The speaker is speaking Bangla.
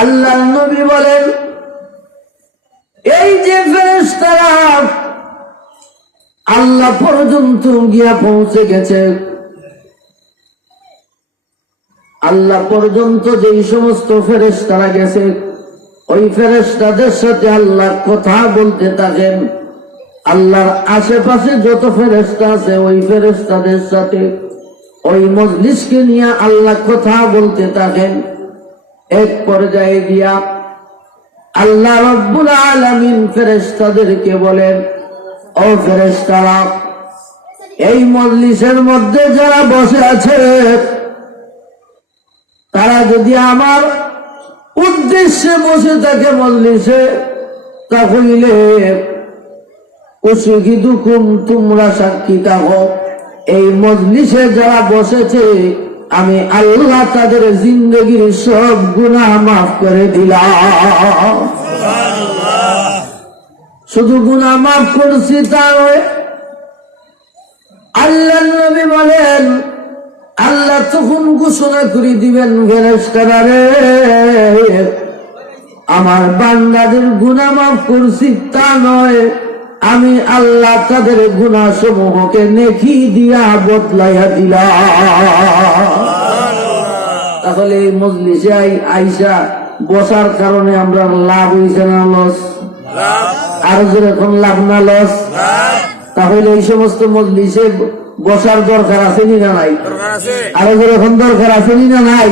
আল্লাহর নবী বলেন, এই যে ফেরেশতারা আল্লাহ পর্যন্ত গিয়া পৌঁছে গেছে, আল্লাহ পর্যন্ত যেই সমস্ত ফেরেশতারা গেছে, ওই ফেরেশতাদের সাথে আল্লাহ কথা বলতে থাকেন। আল্লাহর আশেপাশে যত ফেরেশতা আছে ওই ফেরেশতাদের সাথে ওই মজলিসকে নিয়ে আল্লাহ কথা বলতে থাকেন। এক পর্যায়ে গিয়া আল্লাহ রাব্বুল আলামিন ফেরেশতাদেরকে বলেন, ও ফেরেশতারা, এই মজলিসের মধ্যে যারা বসে আছে তারা যদি আমার উদ্দেশ্যে বসে থাকে মজলিসে, তাহলে উশহিদুকুম, তোমরা সাক্ষী থাকো, এই মজলিসে যারা বসেছে আমি আল্লাহ তাদের জিন্দগির সব গুনাহ মাফ করে দিলাম। শুধু গুনাহ মাফ করছি তা নয়, আল্লাহর নবী বলেন, আল্লাহ তখন ঘোষণা করে দিবেন, ফেরেশতারা রে, আমার বান্দাদের গুনাহ মাফ করছি তা নয়, আমি আল্লাহ তাদের গুনাহ সমূহকে নেকি দিয়া বদলাইয়া দিলাম। তাহলে এই মজলিসে আইসা বসার কারণে আমরা লাভ হইছে না লস? আর যেরকম লাভ না লস? তাহলে এই সমস্ত মজলিসে বসার দরকার আছে না নাই? আরো যেরকম দরকার আছে না নাই?